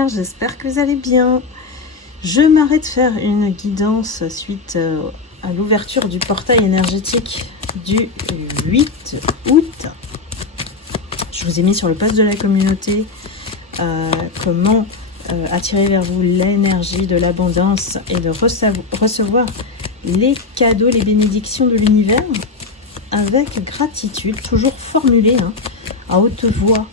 lunaire, j'espère que vous allez bien. Je m'arrête de faire une guidance suite à l'ouverture du portail énergétique du 8 août. Je vous ai mis sur le post de la communauté comment attirer vers vous l'énergie de l'abondance et de recevoir les cadeaux, les bénédictions de l'univers avec gratitude, toujours formulé à haute voix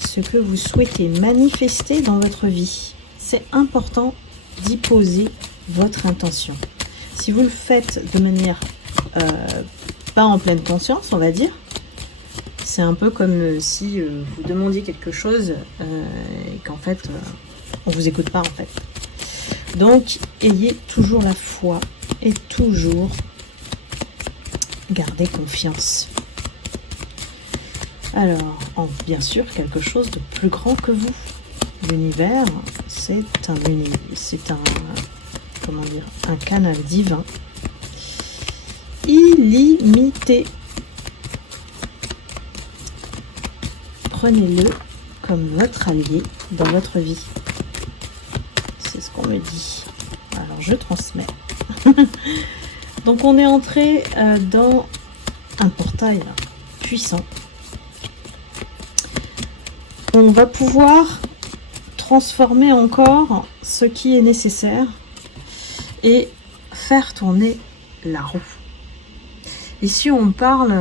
ce que vous souhaitez manifester dans votre vie. C'est important d'y poser votre intention. Si vous le faites de manière pas en pleine conscience, on va dire, c'est un peu comme si vous demandiez quelque chose et qu'en fait on vous écoute pas en fait. Donc ayez toujours la foi et toujours gardez confiance. Alors, bien sûr, quelque chose de plus grand que vous. L'univers, c'est un canal divin illimité. Prenez-le comme votre allié dans votre vie. C'est ce qu'on me dit. Alors, je transmets. Donc, on est entré dans un portail puissant. On va pouvoir transformer encore ce qui est nécessaire et faire tourner la roue. Ici, on parle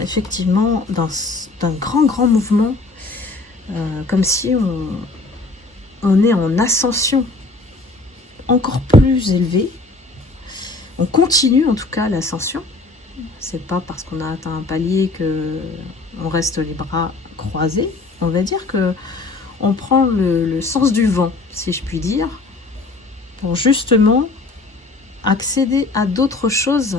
effectivement d'un grand mouvement, comme si on est en ascension encore plus élevée. On continue en tout cas l'ascension. C'est pas parce qu'on a atteint un palier que on reste les bras croisés. On va dire que on prend le sens du vent, si je puis dire, pour justement accéder à d'autres choses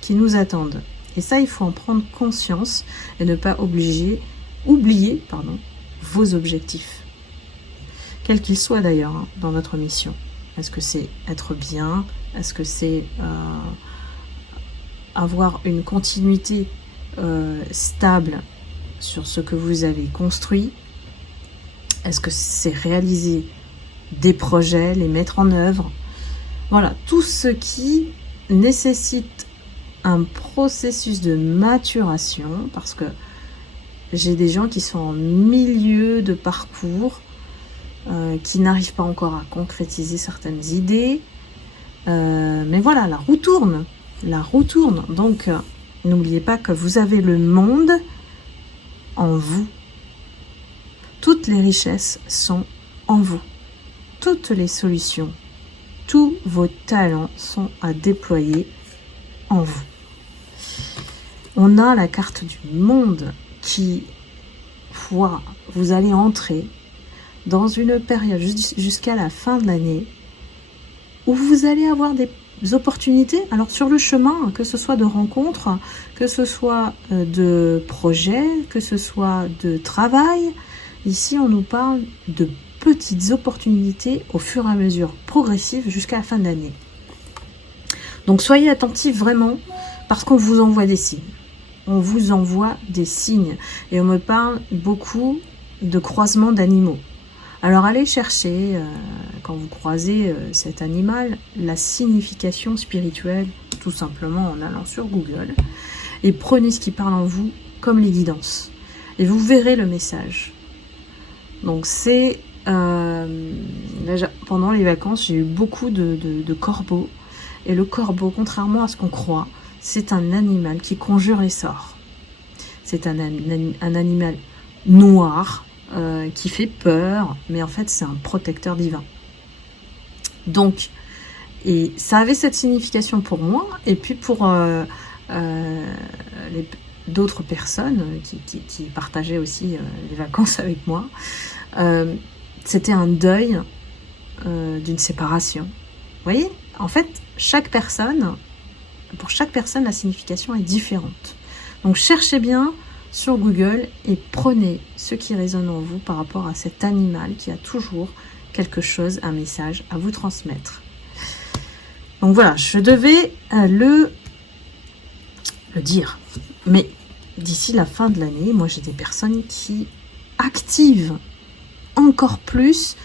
qui nous attendent. Et ça, il faut en prendre conscience et ne pas oublier vos objectifs. Quels qu'ils soient d'ailleurs dans notre mission. Est-ce que c'est être bien? Est-ce que c'est avoir une continuité stable sur ce que vous avez construit? Est-ce que c'est réaliser des projets, les mettre en œuvre? Voilà, tout ce qui nécessite un processus de maturation, parce que j'ai des gens qui sont en milieu de parcours, qui n'arrivent pas encore à concrétiser certaines idées, mais voilà, la roue tourne. Donc n'oubliez pas que vous avez le monde en vous. Toutes les richesses sont en vous. Toutes les solutions, tous vos talents sont à déployer en vous. On a la carte du monde qui voit, vous allez entrer dans une période jusqu'à la fin de l'année où vous allez avoir des opportunités, alors sur le chemin, que ce soit de rencontres, que ce soit de projets, que ce soit de travail. Ici, on nous parle de petites opportunités au fur et à mesure, progressives jusqu'à la fin de l'année. Donc, soyez attentifs vraiment, parce qu'on vous envoie des signes. On vous envoie des signes. Et on me parle beaucoup de croisement d'animaux. Alors, allez chercher, quand vous croisez cet animal, la signification spirituelle, tout simplement en allant sur Google, et prenez ce qui parle en vous comme les guidances. Et vous verrez le message. Donc c'est pendant les vacances, j'ai eu beaucoup de corbeaux. Et le corbeau, contrairement à ce qu'on croit, c'est un animal qui conjure les sorts. C'est un animal noir qui fait peur, mais en fait c'est un protecteur divin. Donc, et ça avait cette signification pour moi, et puis pour d'autres personnes qui partageaient aussi les vacances avec moi. C'était un deuil d'une séparation. Vous voyez, en fait, pour chaque personne, la signification est différente. Donc, cherchez bien sur Google et prenez ce qui résonne en vous par rapport à cet animal qui a toujours quelque chose, un message à vous transmettre. Donc voilà, je devais le dire. Mais d'ici la fin de l'année, moi j'ai des personnes qui activent encore plus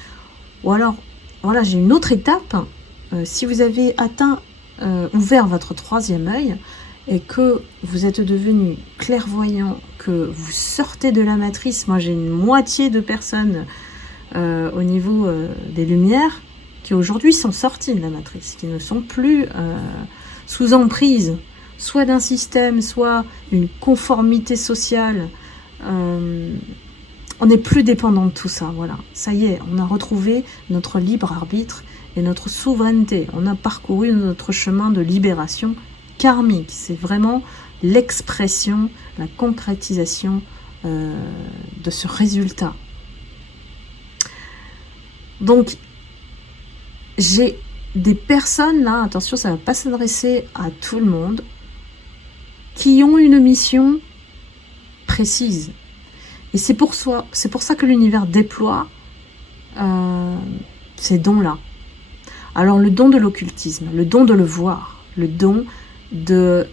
Ou alors, voilà, j'ai une autre étape. Si vous avez ouvert votre troisième œil et que vous êtes devenu clairvoyant, que vous sortez de la matrice, moi j'ai une moitié de personnes au niveau des lumières qui aujourd'hui sont sorties de la matrice, qui ne sont plus sous emprise, soit d'un système, soit une conformité sociale. On n'est plus dépendant de tout ça, voilà. Ça y est, on a retrouvé notre libre arbitre et notre souveraineté. On a parcouru notre chemin de libération karmique. C'est vraiment l'expression, la concrétisation de ce résultat. Donc, j'ai des personnes là, attention, ça ne va pas s'adresser à tout le monde, qui ont une mission précise. Et c'est pour ça que l'univers déploie ces dons-là. Alors le don de l'occultisme, le don de le voir, le don de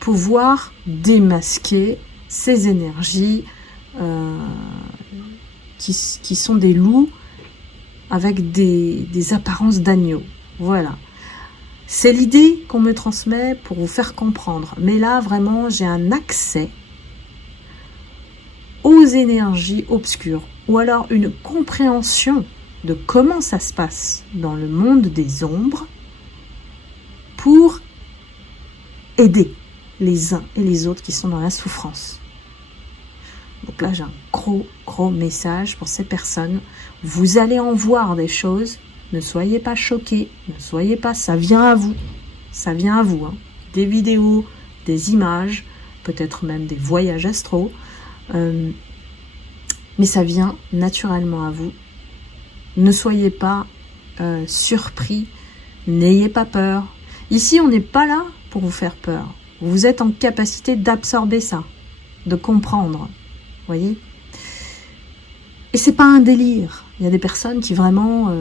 pouvoir démasquer ces énergies qui sont des loups avec des apparences d'agneaux. Voilà. C'est l'idée qu'on me transmet pour vous faire comprendre. Mais là, vraiment, j'ai un accès aux énergies obscures, ou alors une compréhension de comment ça se passe dans le monde des ombres pour aider les uns et les autres qui sont dans la souffrance. Donc là, j'ai un gros message pour ces personnes. Vous allez en voir des choses, ne soyez pas choqués, ne soyez pas, ça vient à vous. Ça vient à vous, hein. Des vidéos, des images, peut-être même des voyages astraux. Mais ça vient naturellement à vous. Ne soyez pas surpris, n'ayez pas peur. Ici, on n'est pas là pour vous faire peur. Vous êtes en capacité d'absorber ça, de comprendre. Voyez ? Et c'est pas un délire. Il y a des personnes qui vraiment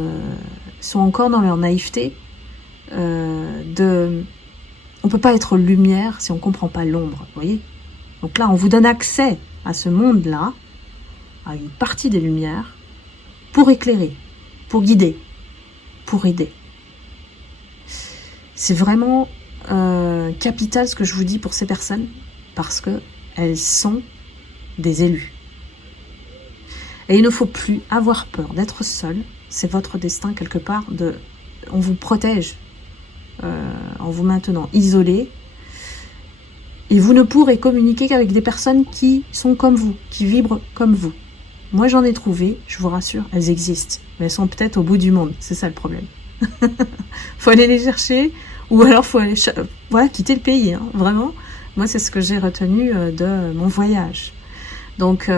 sont encore dans leur naïveté. On peut pas être lumière si on comprend pas l'ombre. Voyez ? Donc là, on vous donne accès à ce monde-là, à une partie des lumières, pour éclairer, pour guider, pour aider. C'est vraiment capital ce que je vous dis pour ces personnes, parce qu'elles sont des élus. Et il ne faut plus avoir peur d'être seul. C'est votre destin quelque part. On vous protège en vous maintenant isolé. Et vous ne pourrez communiquer qu'avec des personnes qui sont comme vous, qui vibrent comme vous. Moi, j'en ai trouvé, je vous rassure, elles existent. Mais elles sont peut-être au bout du monde. C'est ça le problème. Faut aller les chercher, ou alors faut aller quitter le pays. Hein, vraiment. Moi, c'est ce que j'ai retenu de mon voyage. Donc,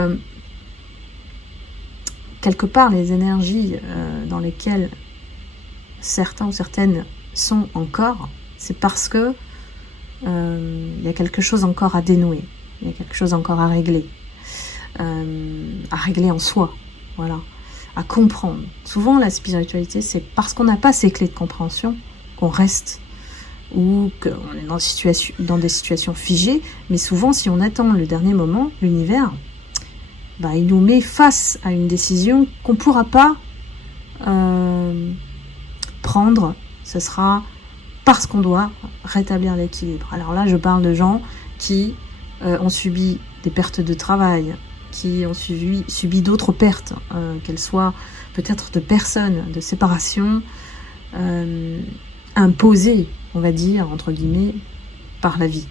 quelque part, les énergies dans lesquelles certains ou certaines sont encore, c'est parce que y a quelque chose encore à dénouer, il y a quelque chose encore à régler en soi, voilà, à comprendre. Souvent, la spiritualité, c'est parce qu'on n'a pas ces clés de compréhension qu'on reste, ou qu'on est dans des situations figées, mais souvent, si on attend le dernier moment, l'univers, il nous met face à une décision qu'on ne pourra pas prendre. Ce sera parce qu'on doit rétablir l'équilibre. Alors là, je parle de gens qui ont subi des pertes de travail, qui ont subi d'autres pertes, qu'elles soient peut-être de personnes, de séparation, imposées, on va dire, entre guillemets, par la vie.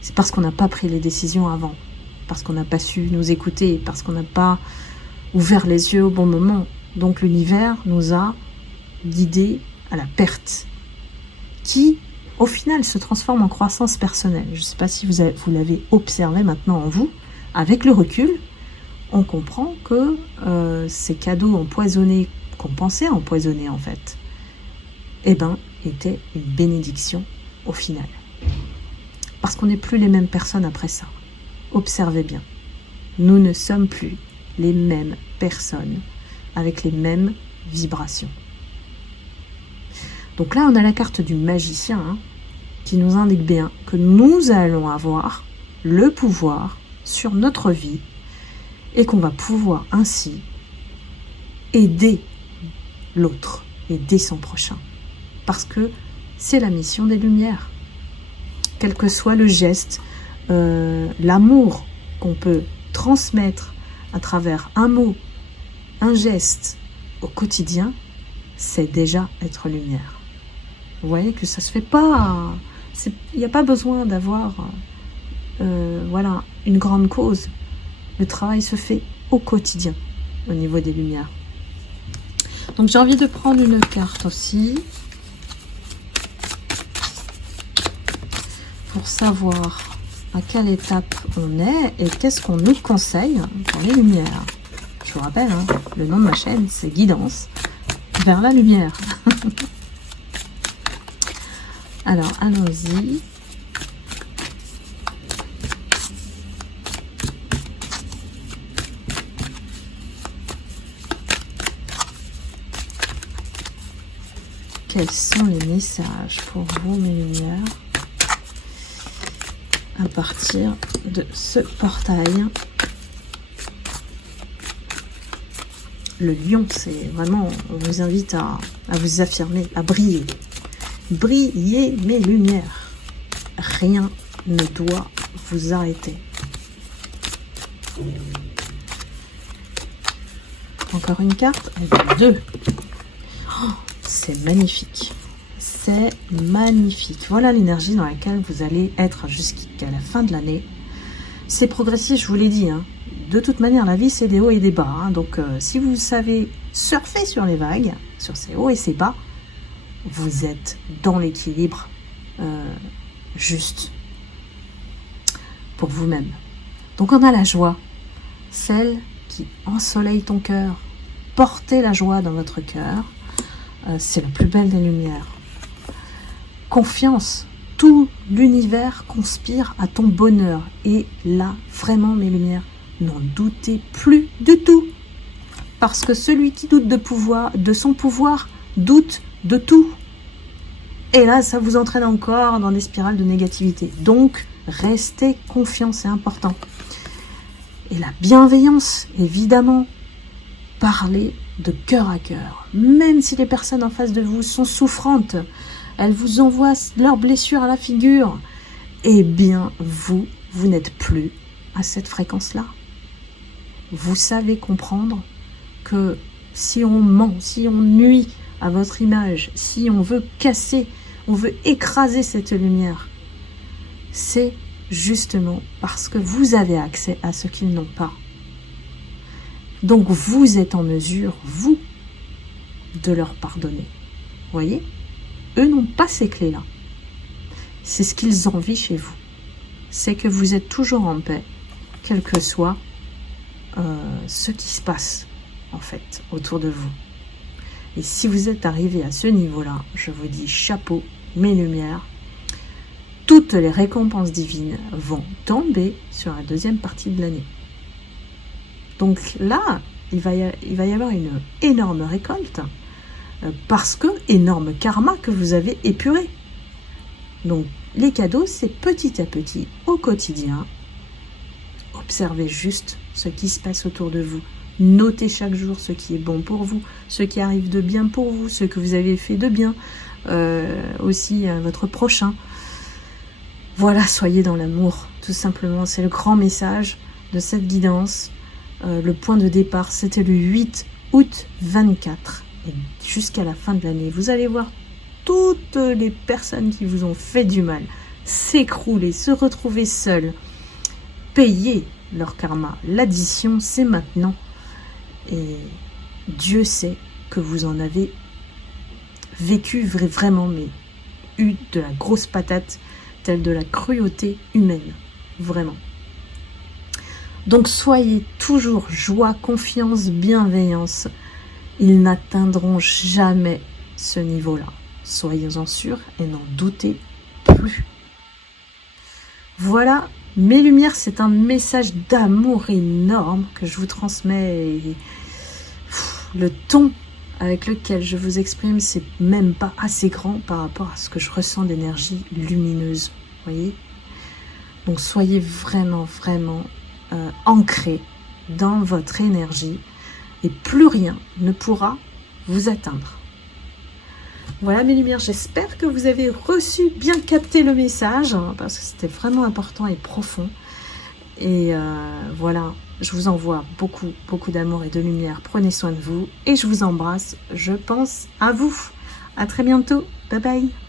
C'est parce qu'on n'a pas pris les décisions avant, parce qu'on n'a pas su nous écouter, parce qu'on n'a pas ouvert les yeux au bon moment. Donc l'univers nous a guidés à la perte, qui, au final, se transforme en croissance personnelle. Je ne sais pas si vous l'avez observé maintenant en vous. Avec le recul, on comprend que ces cadeaux empoisonnés, qu'on pensait empoisonnés en fait, étaient une bénédiction au final. Parce qu'on n'est plus les mêmes personnes après ça. Observez bien. Nous ne sommes plus les mêmes personnes avec les mêmes vibrations. Donc là, on a la carte du magicien qui nous indique bien que nous allons avoir le pouvoir sur notre vie et qu'on va pouvoir ainsi aider l'autre, aider son prochain. Parce que c'est la mission des Lumières. Quel que soit le geste, l'amour qu'on peut transmettre à travers un mot, un geste au quotidien, c'est déjà être lumière. Vous voyez que ça se fait pas, il n'y a pas besoin d'avoir voilà, une grande cause. Le travail se fait au quotidien, au niveau des lumières. Donc j'ai envie de prendre une carte aussi, pour savoir à quelle étape on est et qu'est-ce qu'on nous conseille pour les lumières. Je vous rappelle, hein, le nom de ma chaîne, c'est Guidance vers la lumière. Alors, allons-y. Quels sont les messages pour vous, mes lumières, à partir de ce portail? Le lion, c'est vraiment, on vous invite à vous affirmer, à briller. Brillez, mes lumières. Rien ne doit vous arrêter. Encore une carte, et deux. Oh, c'est magnifique. C'est magnifique. Voilà l'énergie dans laquelle vous allez être jusqu'à la fin de l'année. C'est progressif, je vous l'ai dit, hein. De toute manière, la vie, c'est des hauts et des bas. Hein. Donc, si vous savez surfer sur les vagues, sur ces hauts et ces bas, vous êtes dans l'équilibre juste pour vous-même. Donc, on a la joie, celle qui ensoleille ton cœur. Portez la joie dans votre cœur. C'est la plus belle des lumières. Confiance. Tout l'univers conspire à ton bonheur. Et là, vraiment, mes lumières, n'en doutez plus du tout. Parce que celui qui doute de son pouvoir, doute de tout. Et là, ça vous entraîne encore dans des spirales de négativité. Donc, restez confiants, c'est important. Et la bienveillance, évidemment. Parlez de cœur à cœur. Même si les personnes en face de vous sont souffrantes, elles vous envoient leurs blessures à la figure, eh bien, vous n'êtes plus à cette fréquence-là. Vous savez comprendre que si on ment, si on nuit à votre image, si on veut casser, on veut écraser cette lumière, c'est justement parce que vous avez accès à ce qu'ils n'ont pas. Donc vous êtes en mesure, vous, de leur pardonner. Vous voyez ? Eux n'ont pas ces clés-là. C'est ce qu'ils envient chez vous. C'est que vous êtes toujours en paix, quel que soit ce qui se passe, en fait, autour de vous. Et si vous êtes arrivé à ce niveau-là, je vous dis chapeau, mes lumières, toutes les récompenses divines vont tomber sur la deuxième partie de l'année. Donc là, il va y avoir une énorme récolte, parce que énorme karma que vous avez épuré. Donc les cadeaux, c'est petit à petit, au quotidien. Observez juste ce qui se passe autour de vous. Notez chaque jour ce qui est bon pour vous, ce qui arrive de bien pour vous, ce que vous avez fait de bien, aussi à votre prochain. Voilà, soyez dans l'amour, tout simplement. C'est le grand message de cette guidance. Le point de départ, c'était le 8 août 24. Et jusqu'à la fin de l'année, vous allez voir toutes les personnes qui vous ont fait du mal s'écrouler, se retrouver seules, payer leur karma. L'addition, c'est maintenant. Et Dieu sait que vous en avez vécu vraiment, mais eu de la grosse patate, telle de la cruauté humaine. Vraiment. Donc soyez toujours joie, confiance, bienveillance. Ils n'atteindront jamais ce niveau-là. Soyez-en sûrs et n'en doutez plus. Voilà, mes lumières, c'est un message d'amour énorme que je vous transmets. Et le ton avec lequel je vous exprime, c'est même pas assez grand par rapport à ce que je ressens d'énergie lumineuse. Vous voyez ? Donc soyez vraiment, vraiment ancrés dans votre énergie. et plus rien ne pourra vous atteindre. Voilà mes lumières, j'espère que vous avez reçu, bien capté le message, hein, parce que c'était vraiment important et profond. Et voilà, je vous envoie beaucoup, beaucoup d'amour et de lumière. Prenez soin de vous et je vous embrasse. Je pense à vous. À très bientôt. Bye bye.